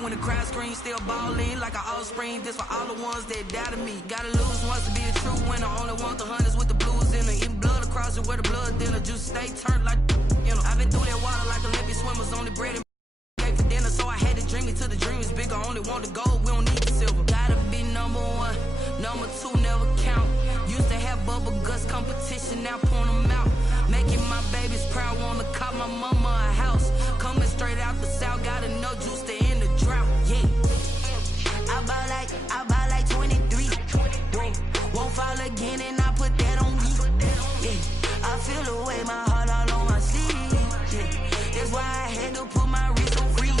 when the crowd screams, still ballin' like an offspring. This for all the ones that doubted me. Gotta lose once to be a true winner. Only want the hunters with the blues in her. Eating blood across it where the blood thinner. Juice stay turned like, you know. I've been through that water like Olympic swimmers. Only bread and gave for dinner, so I had to dream it till the dream is bigger. Only want the gold, we don't need the silver. Gotta be number one, number two never count. Used to have bubble guts competition, now point them out. Making my babies proud, wanna cop my mama a house. Coming straight out the south, got enough juice to end the drought. Yeah, I buy like 23. Whoa, won't fall again, and I put that on me. Yeah, I feel the way, my heart all on my sleeve. Yeah, that's why I had to put my wrist on freeze.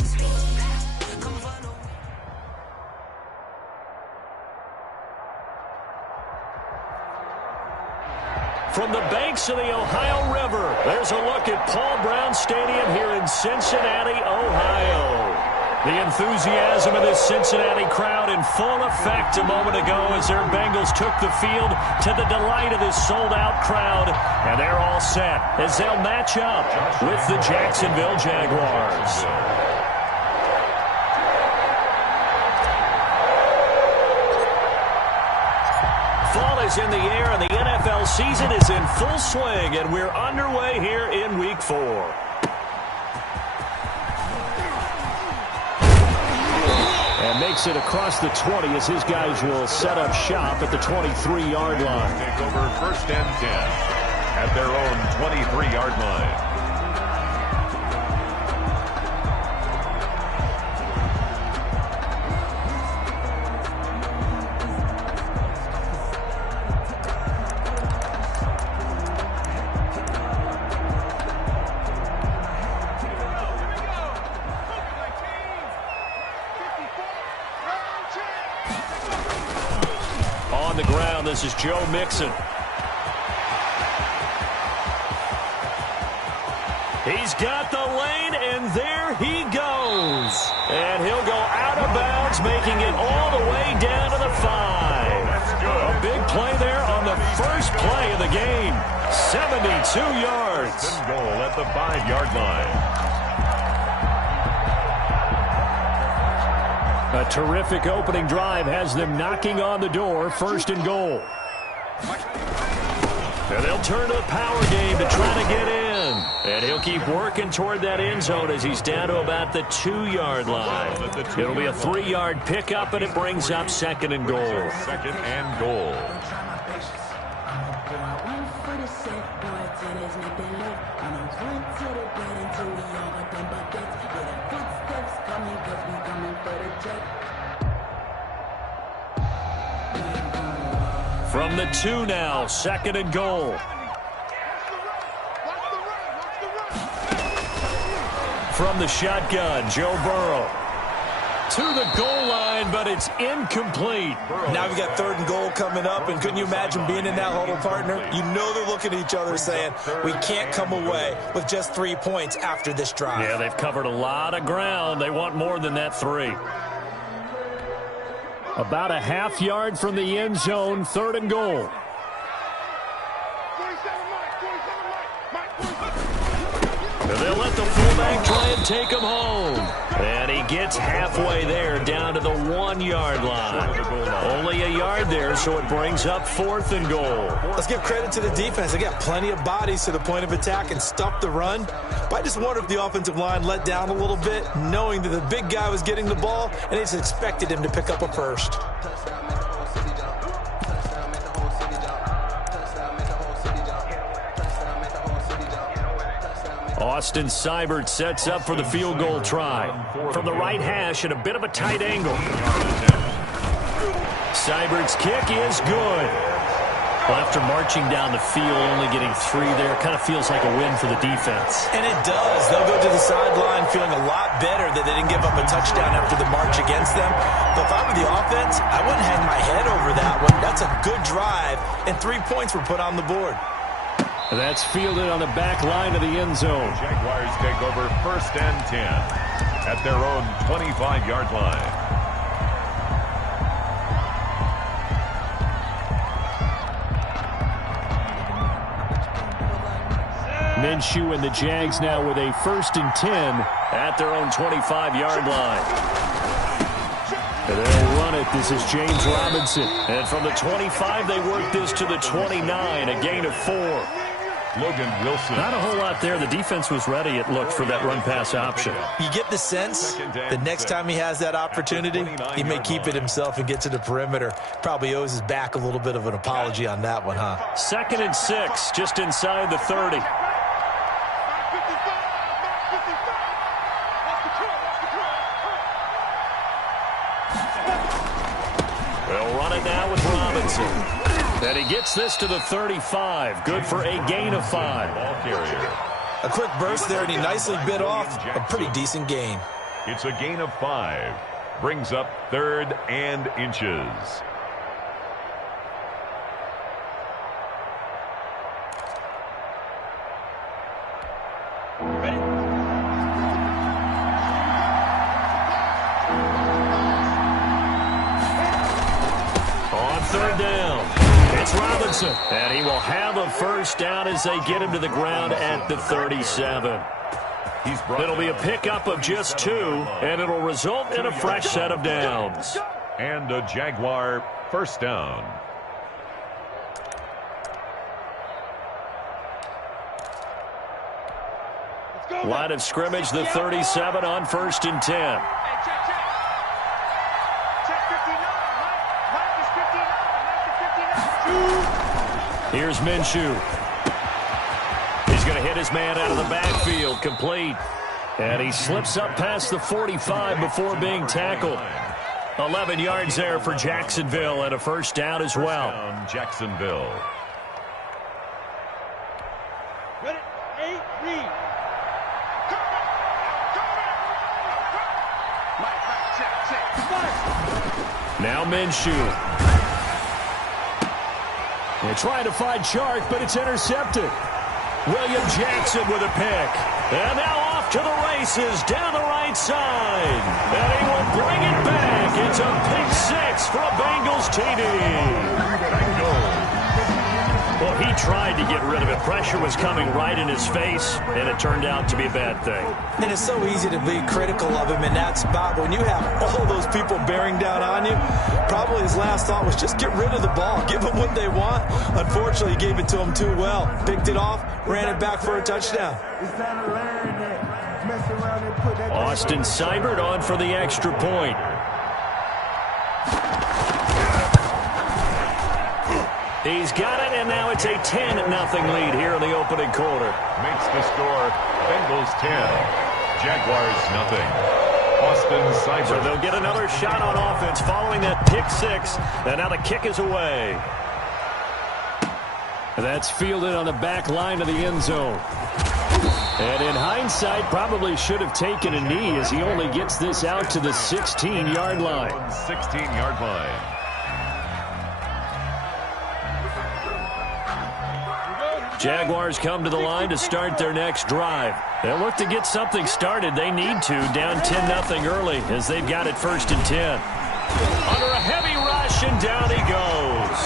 From the banks of the Ohio River, there's a look at Paul Brown Stadium here in Cincinnati, Ohio. The enthusiasm of this Cincinnati crowd in full effect a moment ago as their Bengals took the field to the delight of this sold-out crowd. And they're all set as they'll match up with the Jacksonville Jaguars. Fall is in the air, and the NFL season is in full swing, and we're underway here in Week 4. And makes it across the 20 as his guys will set up shop at the 23-yard line. Take over 1st and 10 at their own 23-yard line. This is Joe Mixon. He's got the lane, and there he goes. And he'll go out of bounds, making it all the way down to the 5. A big play there on the first play of the game. 72 yards. Goal at the 5-yard line. A terrific opening drive has them knocking on the door, 1st and goal. And they'll turn to the power game to try to get in. And he'll keep working toward that end zone as he's down to about the 2-yard line. It'll be a 3-yard pickup, and it brings up 2nd and goal. 2nd and goal. From the 2 now, 2nd and goal. From the shotgun, Joe Burrow. To the goal line, but it's incomplete. Now we've got 3rd and goal coming up, and couldn't you imagine being in that huddle, partner? You know they're looking at each other saying, we can't come away with just 3 points after this drive. Yeah, they've covered a lot of ground. They want more than that 3. About a half-yard from the end zone, 3rd and goal. They'll let the fullback try and take him home. And he gets halfway there, down to the 1-yard line. Only a yard there, so it brings up 4th and goal. Let's give credit to the defense. They got plenty of bodies to the point of attack and stop the run. But I just wonder if the offensive line let down a little bit, knowing that the big guy was getting the ball, and they just expected him to pick up a first. Austin Seibert sets up for the field goal try. From the right hash at a bit of a tight angle. Seibert's kick is good. Well, after marching down the field, only getting 3 there, kind of feels like a win for the defense. And it does. They'll go to the sideline feeling a lot better that they didn't give up a touchdown after the march against them. But if I were the offense, I wouldn't hang my head over that one. That's a good drive, and 3 points were put on the board. That's fielded on the back line of the end zone. Jaguars take over 1st and 10 at their own 25-yard line. Minshew and the Jags now with a 1st and 10 at their own 25-yard line. And they'll run it. This is James Robinson. And from the 25, they work this to the 29, a gain of 4. Logan Wilson. Not a whole lot there. The defense was ready, it looked, for that run-pass option. You get the sense the next time he has that opportunity, he may keep it himself and get to the perimeter. Probably owes his back a little bit of an apology on that one, huh? 2nd and 6, just inside the 30. They'll run it now with Robinson. And he gets this to the 35. Good for a gain of 5. Ball carrier. A quick burst there, and he nicely bit off a pretty decent gain. It's a gain of 5. Brings up 3rd and inches. On 3rd down, it's Robinson. And he will have a first down as they get him to the ground at the 37. It'll be a pickup of just 2, and it'll result in a fresh set of downs. And a Jaguar first down. Line of scrimmage, the 37 on 1st and 10. Here's Minshew. He's going to hit his man out of the backfield, complete. And he slips up past the 45 before being tackled. 11 yards there for Jacksonville, and a first down as well. First down, Jacksonville. Ready? 8, read. Now Minshew. They're trying to find Chark, but it's intercepted. William Jackson with a pick. And now off to the races down the right side. And he will bring it back. It's a pick 6 for a Bengals TD. Well, he tried to get rid of it. Pressure was coming right in his face, and it turned out to be a bad thing. And it's so easy to be critical of him in that spot. But when you have all those people bearing down on you, probably his last thought was just get rid of the ball. Give them what they want. Unfortunately, he gave it to them too well. Picked it off, ran it back for a touchdown. Austin Seibert on for the extra point. He's got it, and now it's a 10-0 lead here in the opening quarter. Makes the score Bengals 10, Jaguars nothing. Austin Seibert. So they'll get another shot on offense following that pick 6, and now the kick is away. That's fielded on the back line of the end zone. And in hindsight, probably should have taken a knee as he only gets this out to the 16-yard line. 16-yard line. Jaguars come to the line to start their next drive. They'll look to get something started. They need to, down 10-0 early as they've got it 1st and 10. Under a heavy rush, and down he goes.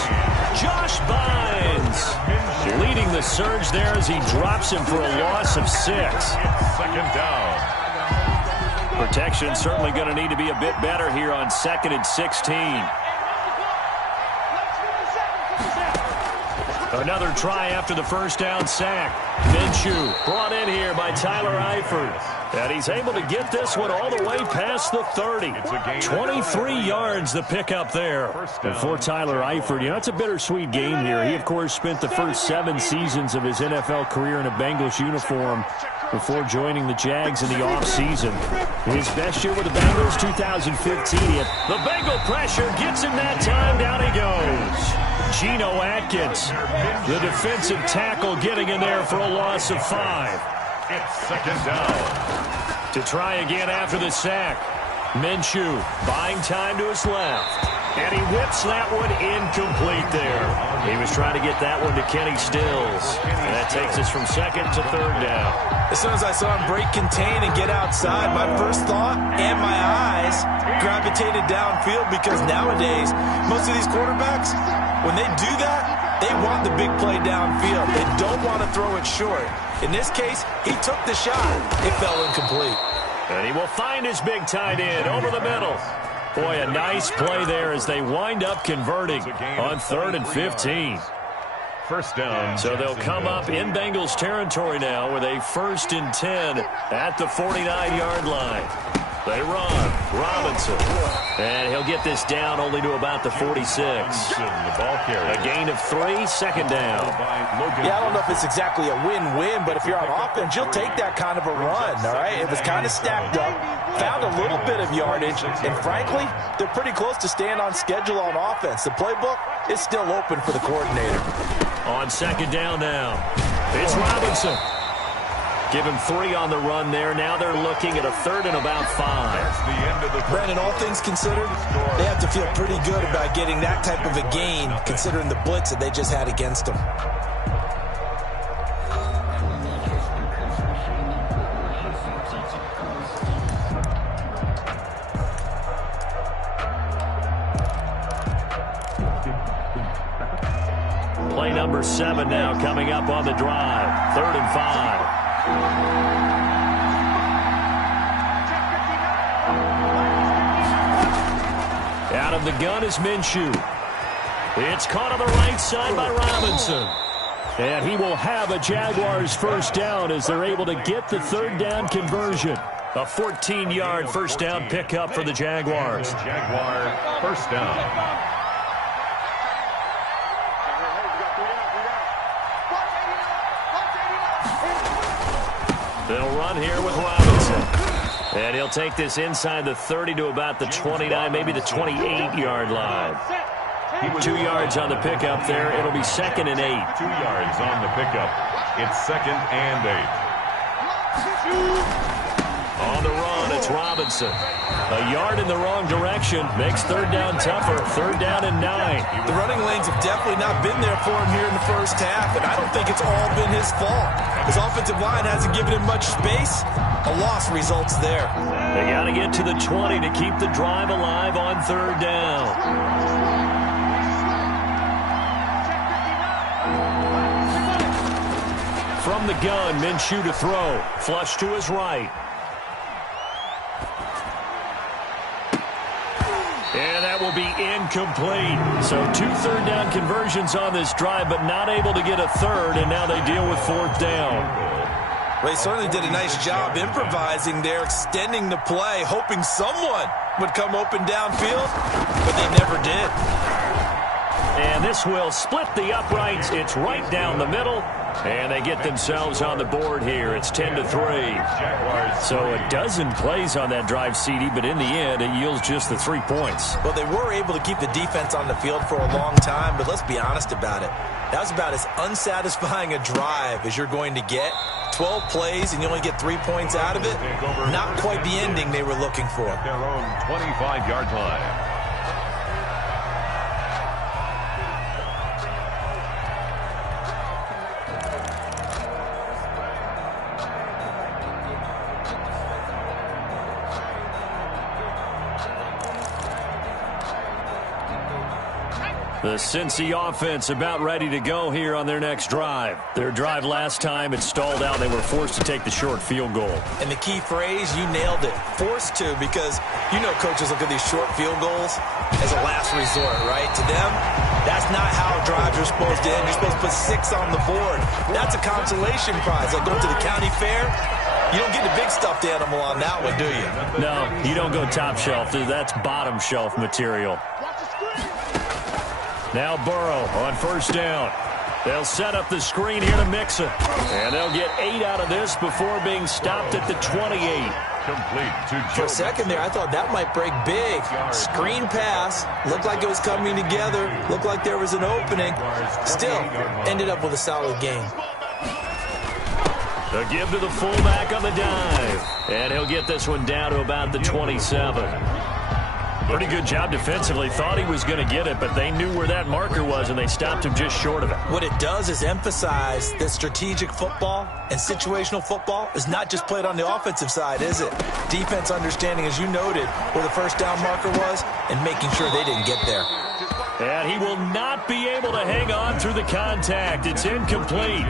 Josh Bynes leading the surge there as he drops him for a loss of 6. 2nd down. Protection certainly going to need to be a bit better here on 2nd and 16. Another try after the first down sack. Minshew brought in here by Tyler Eifert. And he's able to get this one all the way past the 30. 23 yards the pickup there. And for Tyler Eifert, you know, it's a bittersweet game here. He, of course, spent the first 7 seasons of his NFL career in a Bengals uniform before joining the Jags in the offseason. His best year with the Bengals, 2015. The Bengal pressure gets him that time. Down he goes. Geno Atkins, the defensive tackle, getting in there for a loss of 5. It's 2nd down. To try again after the sack. Minshew buying time to his left. And he whips that one incomplete there. He was trying to get that one to Kenny Stills. And that takes us from 2nd to 3rd down. As soon as I saw him break contain and get outside, my first thought and my eyes gravitated downfield, because nowadays, most of these quarterbacks, when they do that, they want the big play downfield. They don't want to throw it short. In this case, he took the shot. It fell incomplete. And he will find his big tight end over the middle. Boy, a nice play there as they wind up converting on 3rd and 15. First down. So they'll come up in Bengals territory now with a 1st and 10 at the 49-yard line. They run. Robinson. And he'll get this down only to about the 46. A gain of 3, 2nd down. Yeah, I don't know if it's exactly a win-win, but if you're on offense, you'll take that kind of a run, all right? It was kind of stacked up, found a little bit of yardage, and frankly, they're pretty close to staying on schedule on offense. The playbook is still open for the coordinator. On 2nd down now, it's Robinson. Give him 3 on the run there. Now they're looking at a 3rd and about 5. Brandon, all things considered, they have to feel pretty good about getting that type of a gain, considering the blitz that they just had against them. Play number 7 now coming up on the drive. 3rd and 5. Out of the gun is Minshew. It's caught on the right side by Robinson. And he will have a Jaguars 1st down as they're able to get the 3rd down conversion. A 14-yard 1st down pickup for the Jaguars. Jaguar 1st down. They'll run here with Robinson. And he'll take this inside the 30 to about the 29, maybe the 28-yard line. 2 yards on the pickup there. It'll be 2nd and 8. 2 yards on the pickup. It's 2nd and 8. On the run, it's Robinson. A yard in the wrong direction makes 3rd down tougher. 3rd down and 9. The running lanes have definitely not been there for him here in the first half, and I don't think it's all been his fault. His offensive line hasn't given him much space. A loss results there. They got to get to the 20 to keep the drive alive on 3rd down. From the gun, Minshew to throw. Flush to his right. And that will be incomplete. So 2 3rd down conversions on this drive, but not able to get a 3rd, and now they deal with 4th down. Well, he certainly did a nice job improvising there, extending the play, hoping someone would come open downfield, but they never did. And this will split the uprights. It's right down the middle. And they get themselves on the board here. It's 10-3. So a dozen plays on that drive, CD, but in the end, it yields just the 3 points. Well, they were able to keep the defense on the field for a long time, but let's be honest about it. That was about as unsatisfying a drive as you're going to get. 12 plays, and you only get 3 points out of it. Not quite the ending they were looking for. Their own 25-yard line. The Cincy offense about ready to go here on their next drive. Their drive last time, it stalled out. They were forced to take the short field goal. And the key phrase, you nailed it. Forced to, because you know coaches look at these short field goals as a last resort, right? To them, that's not how drives are supposed to end. You're supposed to put 6 on the board. That's a consolation prize. Like going to the county fair, you don't get the big stuffed animal on that one, do you? No, you don't go top shelf. That's bottom shelf material. Now Burrow on 1st down. They'll set up the screen here to Mixon. And they'll get 8 out of this before being stopped at the 28. Complete to For a second there, I thought that might break big. Screen pass. Looked like it was coming together. Looked like there was an opening. Still, ended up with a solid game. A give to the fullback on the dive. And he'll get this one down to about the 27. Pretty good job defensively. Thought he was going to get it, but they knew where that marker was, and they stopped him just short of it. What it does is emphasize that strategic football and situational football is not just played on the offensive side, is it? Defense understanding, as you noted, where the 1st down marker was and making sure they didn't get there. And he will not be able to hang on through the contact. It's incomplete.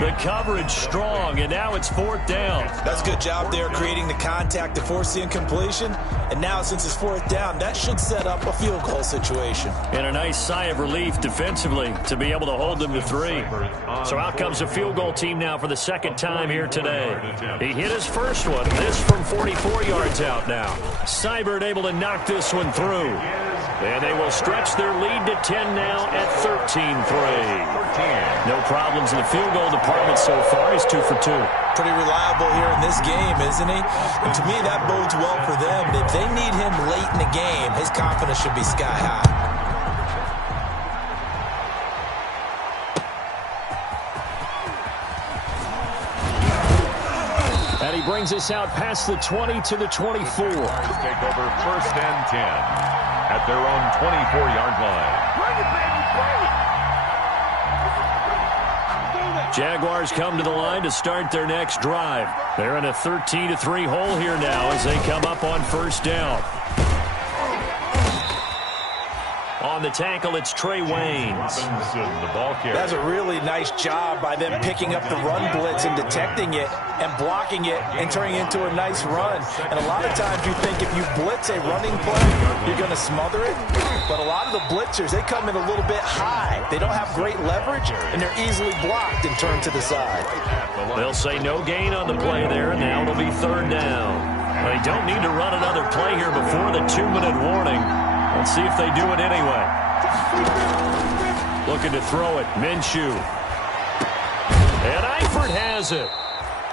The coverage strong, and now it's 4th down. That's a good job there creating the contact to force the incompletion. And now since it's 4th down, that should set up a field goal situation. And a nice sigh of relief defensively to be able to hold them to 3. So out comes a field goal team now for the 2nd time here today. He hit his first one, this from 44 yards out now. Seibert able to knock this one through. And they will stretch their lead to 10 now at 13-3. No problems in the field goal department so far. He's 2 for 2. Pretty reliable here in this game, isn't he? And to me, that bodes well for them. If they need him late in the game, his confidence should be sky high. And he brings us out past the 20 to the 24. Take over 1st and 10 at their own 24-yard line. Jaguars come to the line to start their next drive. They're in a 13-3 hole here now as they come up on 1st down. On the tackle, it's Trey Waynes. That's a really nice job by them picking up the run blitz and detecting it and blocking it and turning it into a nice run. And a lot of times you think if you blitz a running play, you're going to smother it. But a lot of the blitzers, they come in a little bit high. They don't have great leverage, and they're easily blocked and turned to the side. They'll say no gain on the play there, and now it'll be 3rd down. They don't need to run another play here before the 2-minute warning. Let's see if they do it anyway. Looking to throw it. Minshew. And Eifert has it.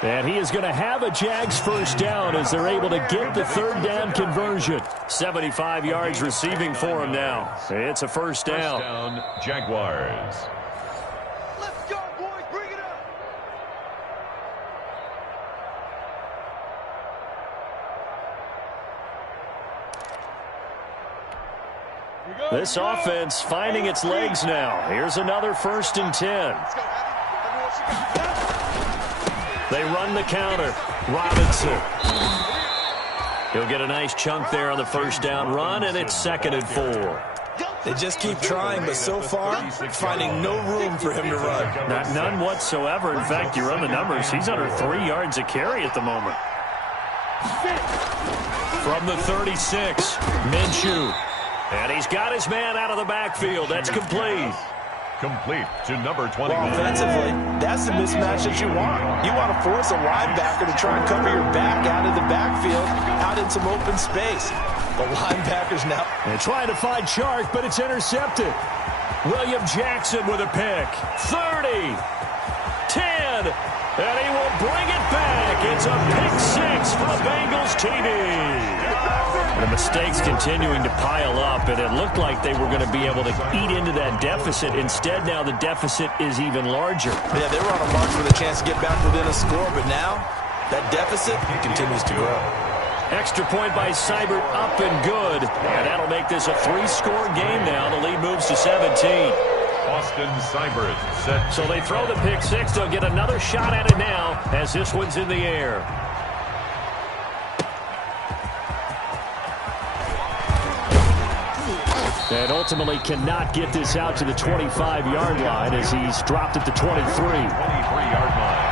And he is going to have a Jags 1st down as they're able to get the 3rd down conversion. 75 yards receiving for him now. It's a 1st down. 1st down, Jaguars. Let's go, boys. Bring it up. This offense finding its legs now. Here's another 1st and 10. They run the counter. Robinson. He'll get a nice chunk there on the 1st down run, and it's 2nd and 4. They just keep trying, but so far, finding no room for him to run. None whatsoever. In fact, you run the numbers. He's under 3 yards a carry at the moment. From the 36, Minshew. And he's got his man out of the backfield. That's complete. Complete to number 21. Well, offensively, that's the mismatch that you want. You want to force a linebacker to try and cover your back out of the backfield, out in some open space. The linebackers now. And trying to find Chark, but it's intercepted. William Jackson with a pick. 30. 10. And he will bring it back. It's a pick 6 for the Bengals TV. The mistakes continuing to pile up, and it looked like they were going to be able to eat into that deficit. Instead, now the deficit is even larger. Yeah, they were on a march with a chance to get back within a score, but now that deficit continues to grow. Extra point by Seibert, up and good. And that'll make this a 3-score game now. The lead moves to 17. Austin Seibert set. So they throw the pick 6. They'll get another shot at it now as this one's in the air. And ultimately cannot get this out to the 25-yard line as he's dropped at the 23. 23-yard line.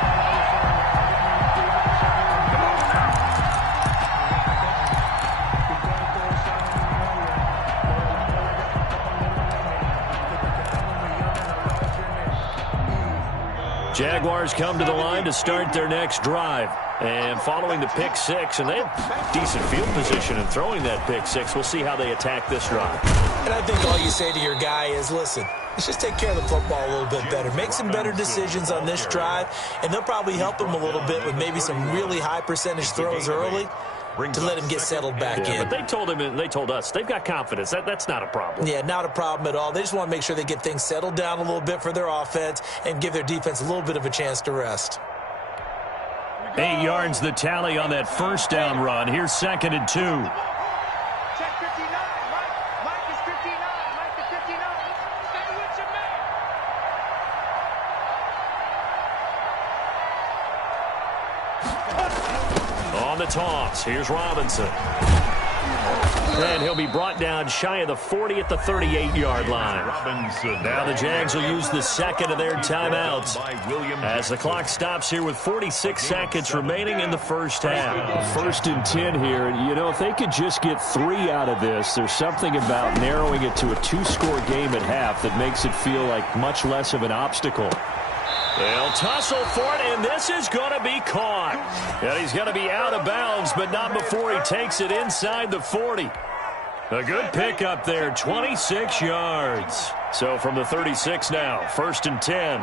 Jaguars come to the line to start their next drive. And following the pick 6, and they have decent field position in throwing that pick 6. We'll see how they attack this drive. And I think all you say to your guy is, listen, let's just take care of the football a little bit better. Make some better decisions on this drive, and they'll probably help him a little bit with maybe some really high percentage throws early to let him get settled back in. But they told him, and they told us, they've got confidence. That's not a problem. Yeah, not a problem at all. They just want to make sure they get things settled down a little bit for their offense and give their defense a little bit of a chance to rest. 8 yards the tally on that 1st down run. Here's 2nd and 2. Check 59. Mike is 59. Mike is 59. Stay with your man. On the toss, here's Robinson. And he'll be brought down shy of the 40 at the 38-yard line. Now the Jags will use the second of their timeouts as the clock stops here with 46 seconds remaining in the first half. 1st and 10 here. You know, if they could just get 3 out of this, there's something about narrowing it to a 2-score game at half that makes it feel like much less of an obstacle. They'll tussle for it, and this is going to be caught. And he's going to be out of bounds, but not before he takes it inside the 40. A good pickup there, 26 yards. So from the 36 now, 1st and 10.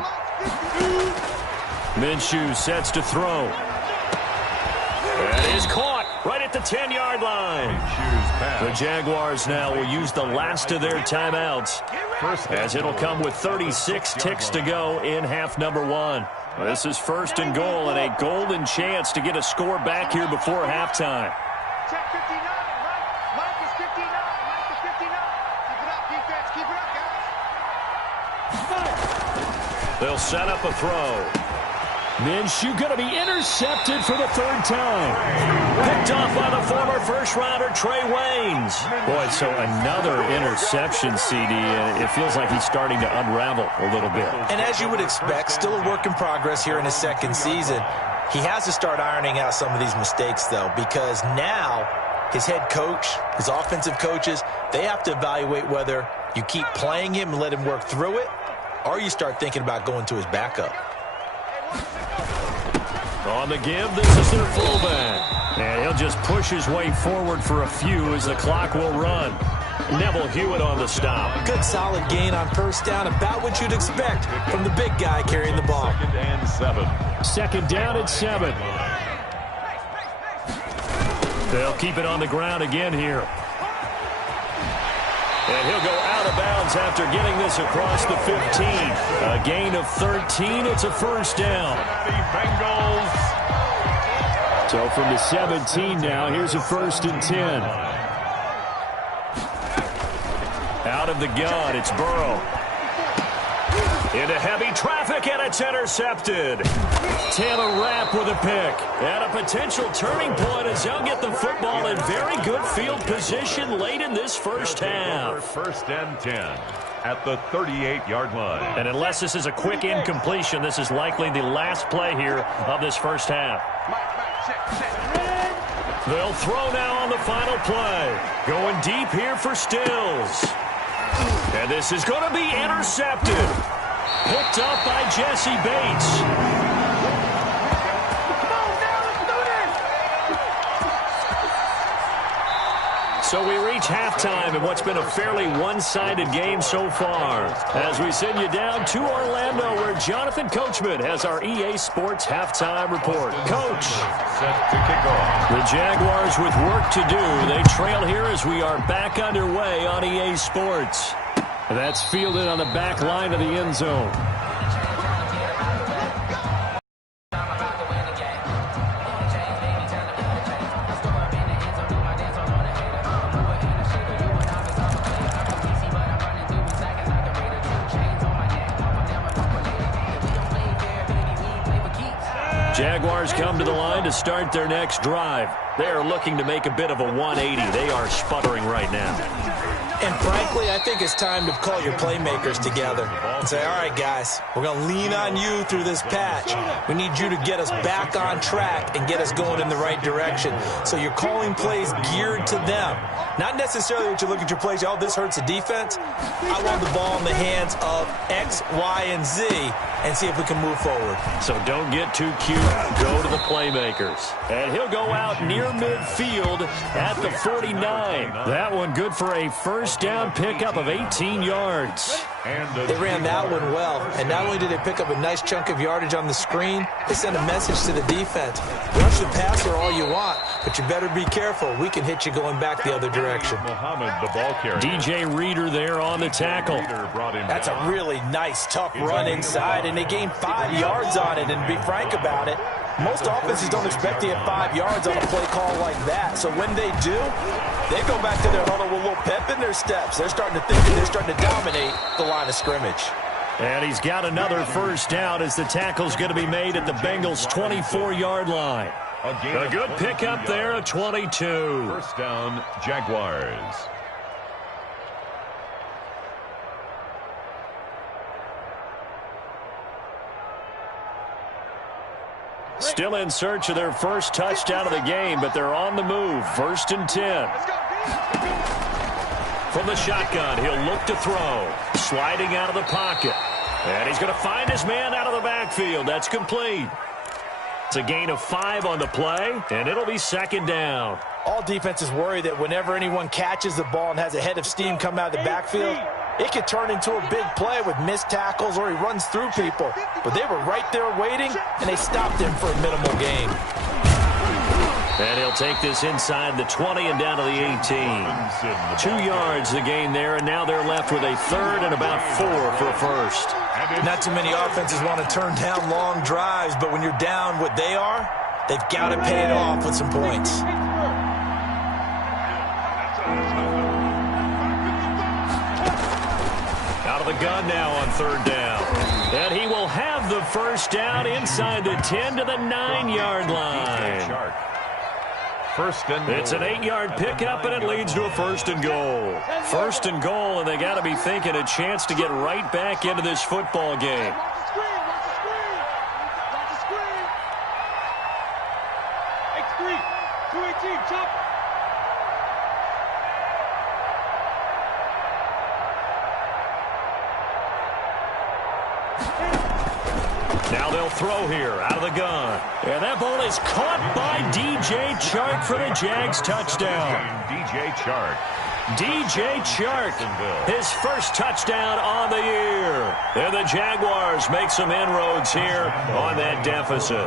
Minshew sets to throw. And is caught right at the 10-yard line. The Jaguars now will use the last of their timeouts, as it'll come with 36 ticks to go in half number 1. This is 1st and goal and a golden chance to get a score back here before halftime. Check 59. Mike is 59. Mike is 59. Keep it up, defense. Keep it up, guys. They'll set up a throw. Minshew going to be intercepted for the 3rd time. Picked off by the former first-rounder Trey Waynes. Boy, so another interception, CD, and it feels like he's starting to unravel a little bit. And as you would expect, still a work in progress here in his 2nd season. He has to start ironing out some of these mistakes, though, because now his head coach, his offensive coaches, they have to evaluate whether you keep playing him and let him work through it, or you start thinking about going to his backup. On the give, this is their fullback. And he'll just push his way forward for a few as the clock will run. Neville Hewitt on the stop. Good solid gain on 1st down, about what you'd expect from the big guy carrying the ball. 2nd and 7. 2nd down at 7. They'll keep it on the ground again here. And he'll go out of bounds after getting this across the 15. A gain of 13. It's a 1st down. Bengals. So from the 17 now, here's a 1st and 10. Out of the gun, it's Burrow. Into heavy traffic, and it's intercepted. Taylor Rapp with a pick. And a potential turning point as they'll get the football in very good field position late in this first half. 1st and 10 at the 38-yard line. And unless this is a quick incompletion, this is likely the last play here of this first half. They'll throw now on the final play. Going deep here for Stills. And this is going to be intercepted. Picked up by Jesse Bates. So we reach halftime in what's been a fairly one-sided game so far. As we send you down to Orlando, where Jonathan Coachman has our EA Sports halftime report. Coach. Set to kick off. The Jaguars with work to do. They trail here as we are back underway on EA Sports. That's fielded on the back line of the end zone. Jaguars come to the line to start their next drive. They are looking to make a bit of a 180. They are sputtering right now. And frankly, I think it's time to call your playmakers together and say, all right, guys, we're going to lean on you through this patch. We need you to get us back on track and get us going in the right direction. So you're calling plays geared to them. Not necessarily what you look at your plays, oh, this hurts the defense. I want the ball in the hands of X, Y, and Z and see if we can move forward. So don't get too cute. Go to the playmakers. And he'll go out near midfield at the 49. That one good for a first down pickup of 18 yards. They ran that one well, and not only did they pick up a nice chunk of yardage on the screen, they sent a message to the defense. Rush the passer all you want, but you better be careful. We can hit you going back the other direction. Muhammad, the ball carrier. DJ Reader there on the tackle. That's a really nice, tough run inside, and they gained 5 yards on it. And to be frank about it, most offenses don't expect to get 5 yards on a play call like that. So when they do, they go back to their huddle with a little pep in their steps. They're starting to think that they're starting to dominate the line of scrimmage. And he's got another first down as the tackle's going to be made at the Bengals' 24-yard line. A good pickup there of 22. First down, Jaguars. Still in search of their first touchdown of the game, but they're on the move. 1st and 10. From the shotgun, he'll look to throw. Sliding out of the pocket. And he's going to find his man out of the backfield. That's complete. It's a gain of 5 on the play, and it'll be 2nd down. All defenses worry that whenever anyone catches the ball and has a head of steam come out of the backfield, it could turn into a big play with missed tackles or he runs through people. But they were right there waiting, and they stopped him for a minimal gain. And he'll take this inside the 20 and down to the 18. 2 yards the gain there, and now they're left with a 3rd and about 4 for a first. Not too many offenses want to turn down long drives, but when you're down what they are, they've got to pay it off with some points. Out of the gun now on 3rd down. And he will have the first down inside the 10 to the 9-yard line. First and goal. It's an 8-yard pickup, and it leads to a 1st and goal. 1st and goal, and they got to be thinking a chance to get right back into this football game. Now they'll throw here out of the gun. And that ball is caught by DJ Chark for the Jags touchdown. DJ Chark. DJ Chark, his first touchdown on the year. And the Jaguars make some inroads here on that deficit.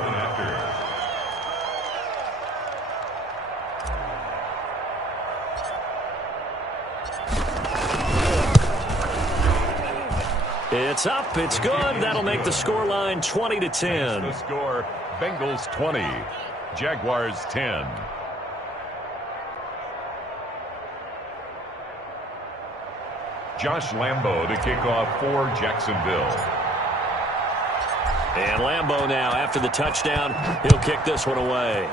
It's up. It's good. That'll make the scoreline 20-10. The score, Bengals 20, Jaguars 10. Josh Lambo to kick off for Jacksonville. And Lambo now, after the touchdown, he'll kick this one away.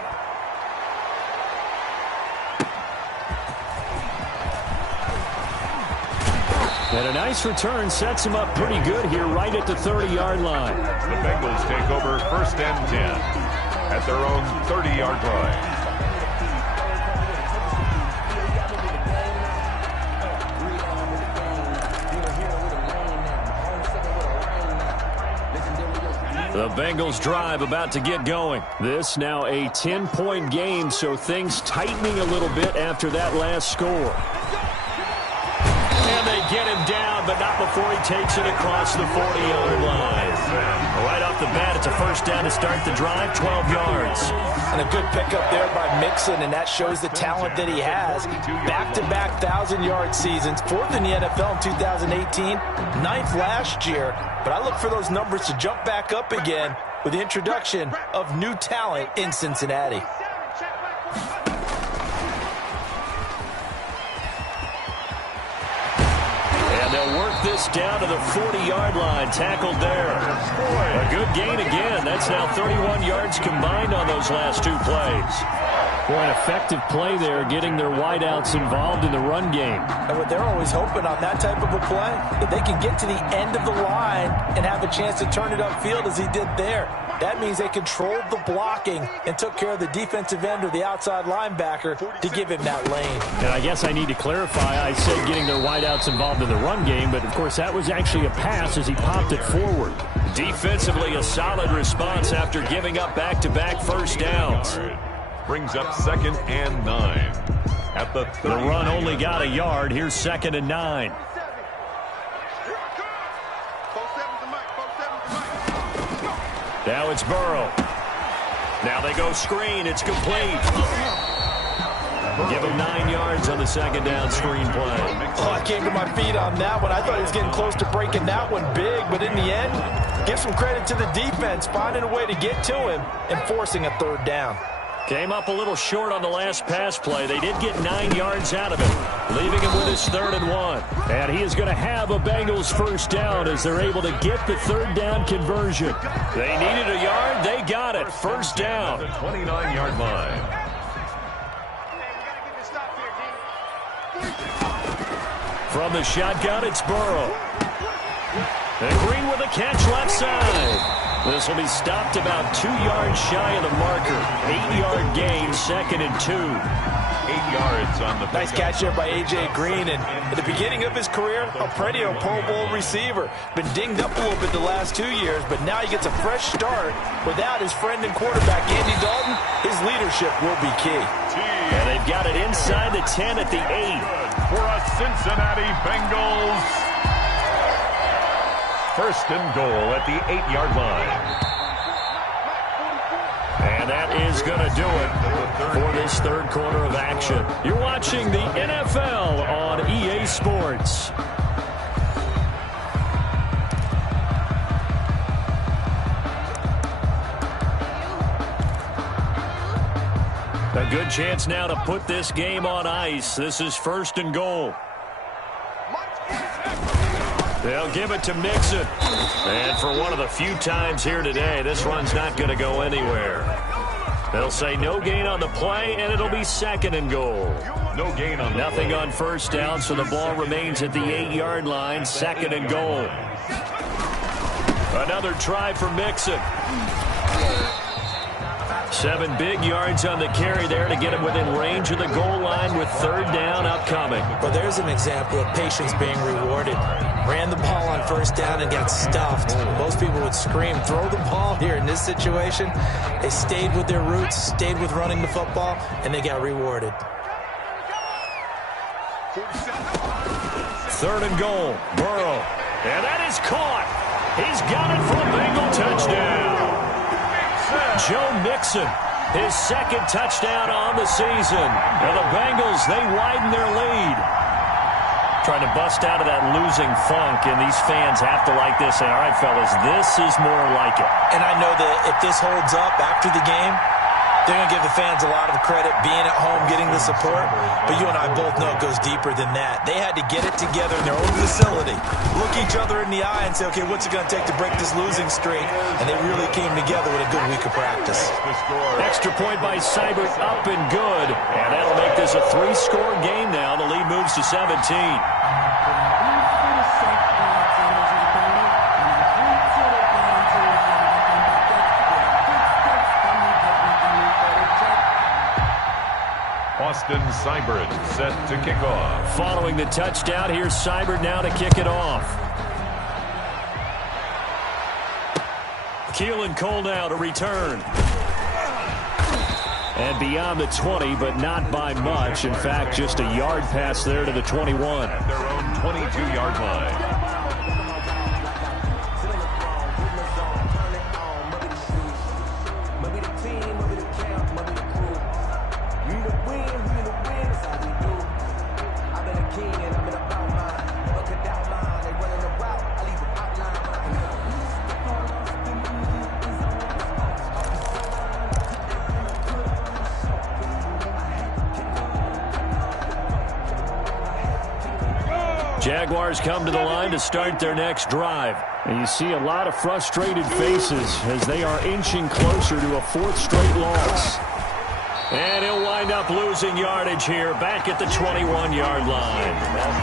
And a nice return sets him up pretty good here right at the 30-yard line. The Bengals take over 1st and 10 at their own 30-yard line. The Bengals drive about to get going. This now a 10-point game, so things tightening a little bit after that last score. And they get him down, but not before he takes it across the 40-yard line. Right off the bat, it's a first down to start the drive, 12 yards. And a good pickup there by Mixon, and that shows the talent that he has. Back-to-back 1,000-yard seasons, 4th in the NFL in 2018, 9th last year. But I look for those numbers to jump back up again with the introduction of new talent in Cincinnati. And they'll work this down to the 40-yard line, tackled there. A good gain again. That's now 31 yards combined on those last 2 plays. Boy, an effective play there, getting their wideouts involved in the run game. And what they're always hoping on that type of a play, that they can get to the end of the line and have a chance to turn it upfield as he did there. That means they controlled the blocking and took care of the defensive end or the outside linebacker to give him that lane. And I guess I need to clarify, I said getting their wideouts involved in the run game, but of course that was actually a pass as he popped it forward. Defensively, a solid response after giving up back-to-back first downs. Brings up 2nd and 9 at the 30. The run only got a yard. Here's 2nd and 9. Now it's Burrow. Now they go screen. It's complete. Give him 9 yards on the 2nd down screen play. Oh, I came to my feet on that one. I thought he was getting close to breaking that one big, but in the end, give some credit to the defense, finding a way to get to him and forcing a 3rd down. Came up a little short on the last pass play. They did get 9 yards out of it, leaving him with this 3rd and 1. And he is going to have a Bengals first down as they're able to get the 3rd down conversion. They needed a yard. They got it. First down. 29-yard line. From the shotgun, it's Burrow. And Green with a catch left side. This will be stopped about 2 yards shy of the marker. 8-yard gain, 2nd and 2. 8 yards on the nice catch there by A.J. Green. And at the beginning of his career, a perennial Pro Bowl receiver. Been dinged up a little bit the last 2 years, but now he gets a fresh start without his friend and quarterback, Andy Dalton. His leadership will be key. And they've got it inside the 10 at the 8. For a Cincinnati Bengals. First and goal at the 8-yard line. And that is going to do it for this 3rd quarter of action. You're watching the NFL on EA Sports. A good chance now to put this game on ice. This is 1st and goal. They'll give it to Mixon. And for one of the few times here today, this run's not going to go anywhere. They'll say no gain on the play, and it'll be 2nd and goal. No gain on the Nothing play. on first down, so the ball remains at the 8-yard line, 2nd and goal. Another try for Mixon. 7 big yards on the carry there to get him within range of the goal line with 3rd down upcoming. Well, there's an example of patience being rewarded. Ran the ball on first down and got stuffed. Most people would scream, throw the ball here. In this situation, they stayed with their roots, stayed with running the football, and they got rewarded. 3rd and goal, Burrow. And that is caught. He's got it for a Bengal touchdown. Joe Mixon, his 2nd touchdown on the season. And the Bengals, they widen their lead. Trying to bust out of that losing funk, and these fans have to like this. And, all right, fellas, this is more like it. And I know that if this holds up after the game, they're going to give the fans a lot of credit being at home, getting the support. But you and I both know it goes deeper than that. They had to get it together in their own facility, look each other in the eye and say, okay, what's it going to take to break this losing streak? And they really came together with a good week of practice. Extra point by Seibert, up and good. And that'll make this a 3-score game now. The lead moves to 17. Austin Seibert set to kick off. Following the touchdown, here's Seibert now to kick it off. Keelan Cole now to return. And beyond the 20, but not by much. In fact, just a yard pass there to the 21. At their own 22-yard line. Jaguars come to the line to start their next drive. And you see a lot of frustrated faces as they are inching closer to a 4th straight loss. And he'll wind up losing yardage here back at the 21-yard line.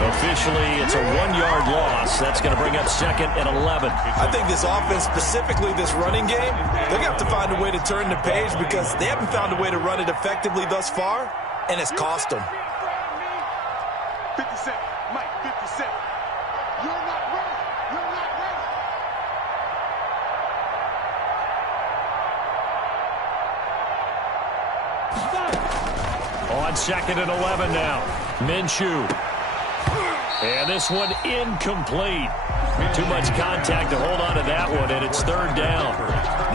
Officially, it's a 1-yard loss. That's going to bring up 2nd and 11. I think this offense, specifically this running game, they're going to have to find a way to turn the page because they haven't found a way to run it effectively thus far, and it's cost them. 57, Mike, 57. You're not ready. You're not ready. On 2nd and 11 now. Minshew. And this one incomplete. Too much contact to hold on to that one, and it's 3rd down.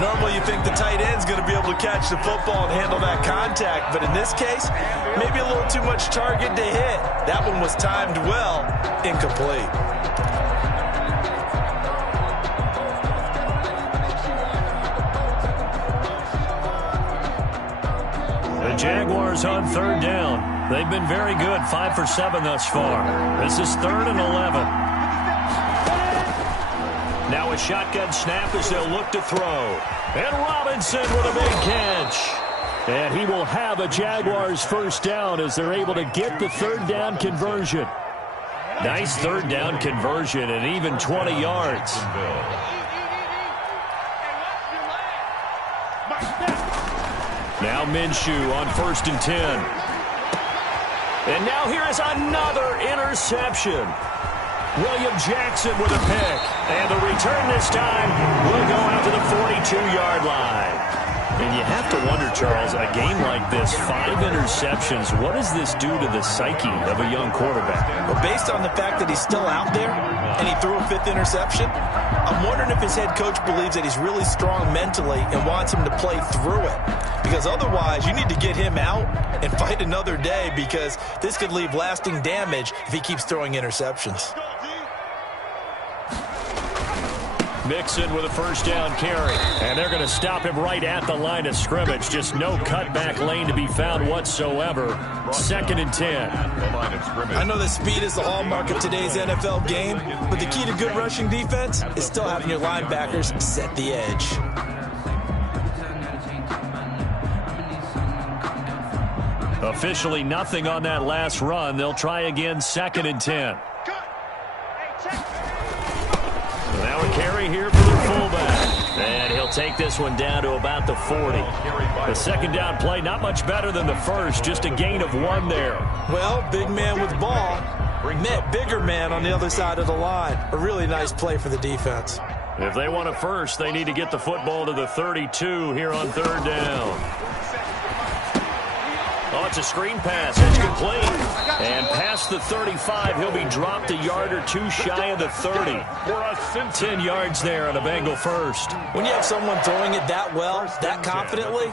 Normally you think the tight end's going to be able to catch the football and handle that contact, but in this case, maybe a little too much target to hit. That one was timed well, incomplete. The Jaguars on 3rd down. They've been very good, 5 for 7 thus far. This is 3rd and 11. Now a shotgun snap as they'll look to throw. And Robinson with a big catch. And he will have a Jaguars first down as they're able to get the 3rd down conversion. Nice 3rd down conversion and even 20 yards. Now Minshew on 1st and 10. And now here is another interception. William Jackson with a pick. And the return this time will go out to the 42-yard line. And you have to wonder, Charles, a game like this, 5 interceptions, what does this do to the psyche of a young quarterback? Well, based on the fact that he's still out there and he threw a 5th interception, I'm wondering if his head coach believes that he's really strong mentally and wants him to play through it. Because otherwise, you need to get him out and fight another day, because this could leave lasting damage if he keeps throwing interceptions. Mixon with a 1st down carry. And they're going to stop him right at the line of scrimmage. Just no cutback lane to be found whatsoever. 2nd and 10. I know that speed is the hallmark of today's NFL game, but the key to good rushing defense is still having your linebackers set the edge. Officially nothing on that last run. They'll try again, 2nd and 10. Now a carry here for the fullback. And he'll take this one down to about the 40. The 2nd down play, not much better than the first, just a gain of 1 there. Well, big man with ball met bigger man on the other side of the line. A really nice play for the defense. If they want a first, they need to get the football to the 32 here on 3rd down. Oh, it's a screen pass. It's complete. And past the 35, he'll be dropped a yard or 2 shy of the 30. 10 yards there on a Bengal first. When you have someone throwing it that well, that confidently,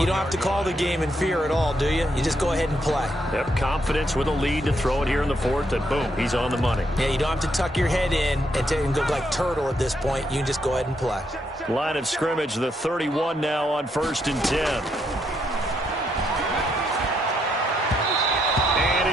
you don't have to call the game in fear at all, do you? You just go ahead and play. Yep, confidence with a lead to throw it here in the 4th, and boom, he's on the money. Yeah, you don't have to tuck your head in and go like turtle at this point. You can just go ahead and play. Line of scrimmage, the 31 now on 1st and 10.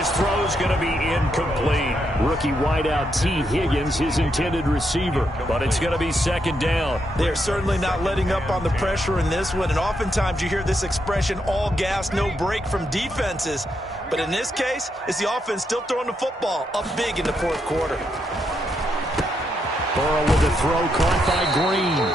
His throw's going to be incomplete. Rookie wideout T. Higgins, his intended receiver. But it's going to be 2nd down. They're certainly not letting up on the pressure in this one. And oftentimes you hear this expression, all gas, no break from defenses. But in this case, it's the offense still throwing the football up big in the 4th quarter. Burrow with the throw caught by Green.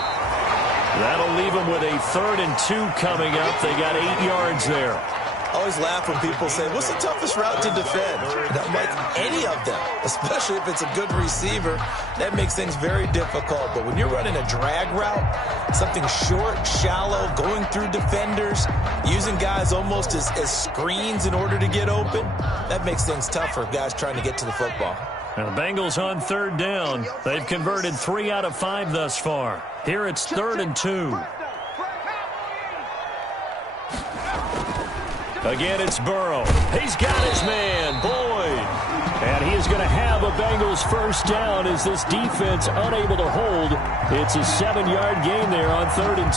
That'll leave them with a 3rd and 2 coming up. They got 8 yards there. I always laugh when people say, what's the toughest route to defend? And I'm like, any of them, especially if it's a good receiver. That makes things very difficult. But when you're running a drag route, something short, shallow, going through defenders, using guys almost as screens in order to get open, that makes things tough for guys trying to get to the football. Now the Bengals on 3rd down. They've converted 3 out of 5 thus far. Here it's 3rd and 2. Again, it's Burrow. He's got his man, Boyd. And he is going to have a Bengals first down as this defense unable to hold. It's a 7-yard gain there on 3rd and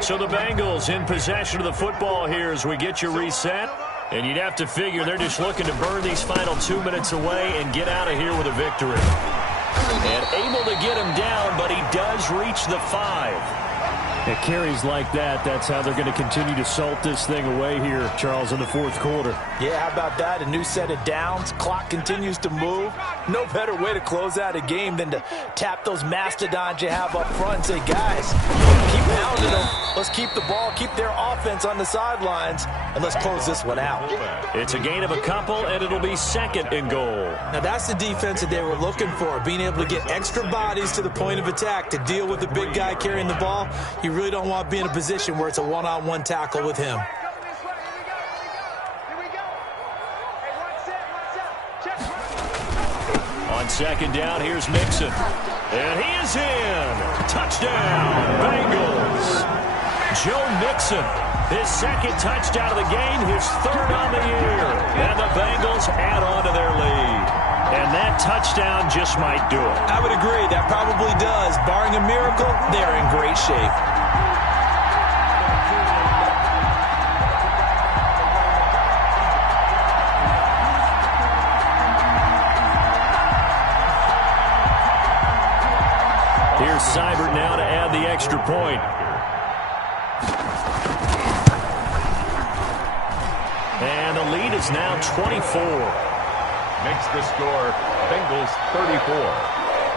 2. So the Bengals in possession of the football here as we get you reset. And you'd have to figure they're just looking to burn these final 2 minutes away and get out of here with a victory. And able to get him down, but he does reach the 5. It carries like that. That's how they're going to continue to salt this thing away here, Charles, in the 4th quarter. Yeah, how about that? A new set of downs. Clock continues to move. No better way to close out a game than to tap those mastodons you have up front and say, guys, keep pounding them. Let's keep the ball, keep their offense on the sidelines, and let's close this one out. It's a gain of a couple, and it'll be 2nd and goal. Now, that's the defense that they were looking for, being able to get extra bodies to the point of attack to deal with the big guy carrying the ball. You really don't want to be in a position where it's a one-on-one tackle with him. On 2nd down, here's Mixon. And he is in. Touchdown, Bengals. Joe Mixon, his 2nd touchdown of the game, his 3rd on the year. And the Bengals add on to their lead. And that touchdown just might do it. I would agree. That probably does. Barring a miracle, they're in great shape. Here's Seibert now to add the extra point. And the lead is now 24. Makes the score Bengals 34,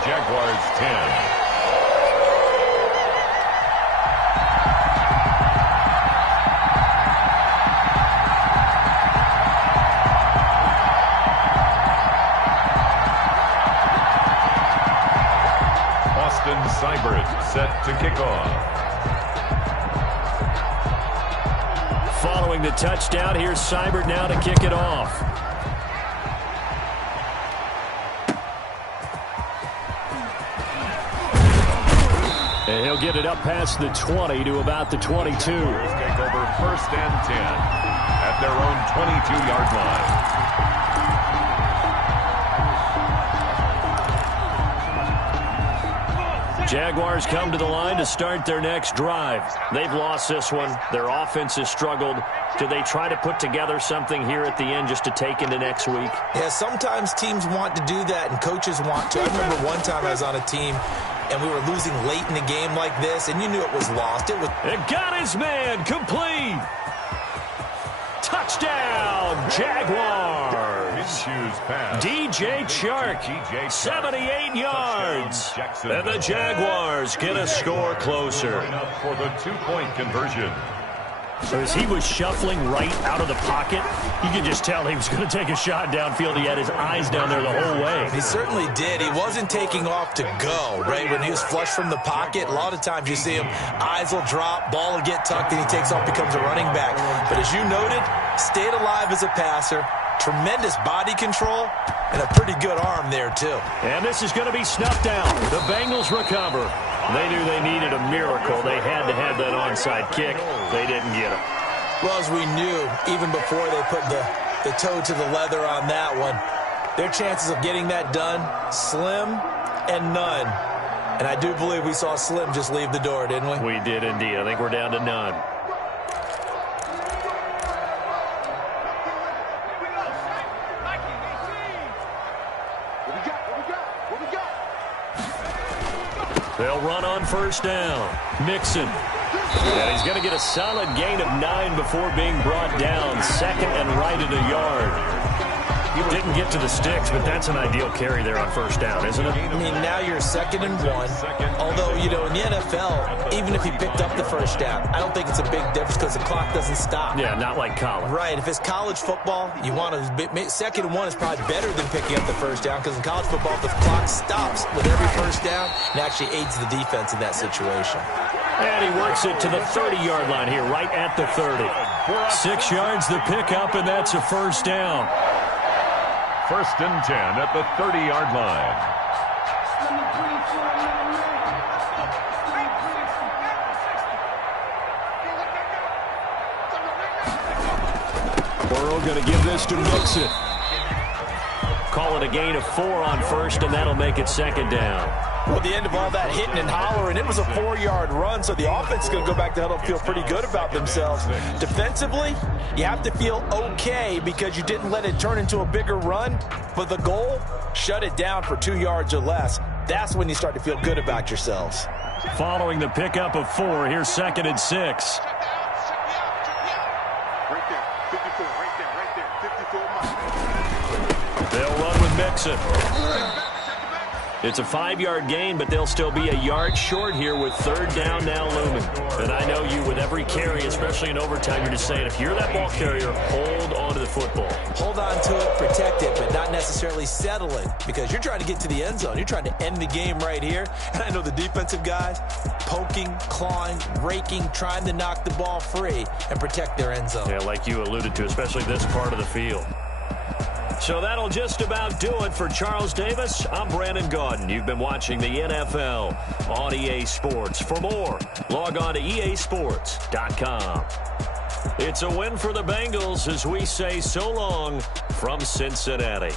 Jaguars 10. Seibert set to kick off. Following the touchdown, here's Seibert now to kick it off. And he'll get it up past the 20 to about the 22. Take over 1st and 10 at their own 22-yard line. Jaguars come to the line to start their next drive. They've lost this one. Their offense has struggled. Do they try to put together something here at the end just to take into next week? Yeah, sometimes teams want to do that and coaches want to. I remember one time I was on a team and we were losing late in the game like this, and you knew it was lost. It got his man complete. Touchdown, Jaguars. DJ Chark, 78 yards. And the Jaguars get a score closer. For the 2-point conversion. As he was shuffling right out of the pocket, you could just tell he was going to take a shot downfield. He had his eyes down there the whole way. He certainly did. He wasn't taking off to go, right? When he was flush from the pocket, a lot of times you see him, eyes will drop, ball will get tucked, and he takes off, becomes a running back. But as you noted, stayed alive as a passer, tremendous body control, and a pretty good arm there, too. And this is going to be snuffed down. The Bengals recover. They knew they needed a miracle. They had to have that onside kick. They didn't get it. Well, as we knew, even before they put the toe to the leather on that one, their chances of getting that done, slim and none. And I do believe we saw Slim just leave the door, didn't we? We did indeed. I think we're down to none. They'll run on 1st down. Mixon. And he's going to get a solid gain of 9 before being brought down. 2nd and right at a yard. He didn't get to the sticks, but that's an ideal carry there on 1st down, isn't it? I mean, now you're 2nd and 1. Although, you know, in the NFL, even if he picked up the 1st down, I don't think it's a big difference because the clock doesn't stop. Yeah, not like college. Right. If it's college football, you want to 2nd and 1 is probably better than picking up the 1st down because in college football, the clock stops with every 1st down and actually aids the defense in that situation. And he works it to the 30-yard line here, right at the 30. 6 yards the pickup, and that's a 1st down. 1st and 10 at the 30-yard line. Burrow going to give this to Mixon. Call it a gain of 4 on 1st, and that'll make it 2nd down. Well, the end of all that hitting and hollering, it was a 4-yard run, so the offense is going to go back to huddle and feel pretty good about themselves. Defensively, you have to feel okay because you didn't let it turn into a bigger run, but the goal, shut it down for 2 yards or less. That's when you start to feel good about yourselves. Following the pickup of 4, here's 2nd and 6. Right there, 54, right there, 54. They'll run with Mixon. It's a 5-yard gain, but they'll still be a yard short here with 3rd down now looming. And I know you, with every carry, especially in overtime, you're just saying, if you're that ball carrier, hold on to the football. Hold on to it, protect it, but not necessarily settle it because you're trying to get to the end zone. You're trying to end the game right here. And I know the defensive guys poking, clawing, raking, trying to knock the ball free and protect their end zone. Yeah, like you alluded to, especially this part of the field. So that'll just about do it for Charles Davis. I'm Brandon Gaudin. You've been watching the NFL on EA Sports. For more, log on to easports.com. It's a win for the Bengals as we say so long from Cincinnati.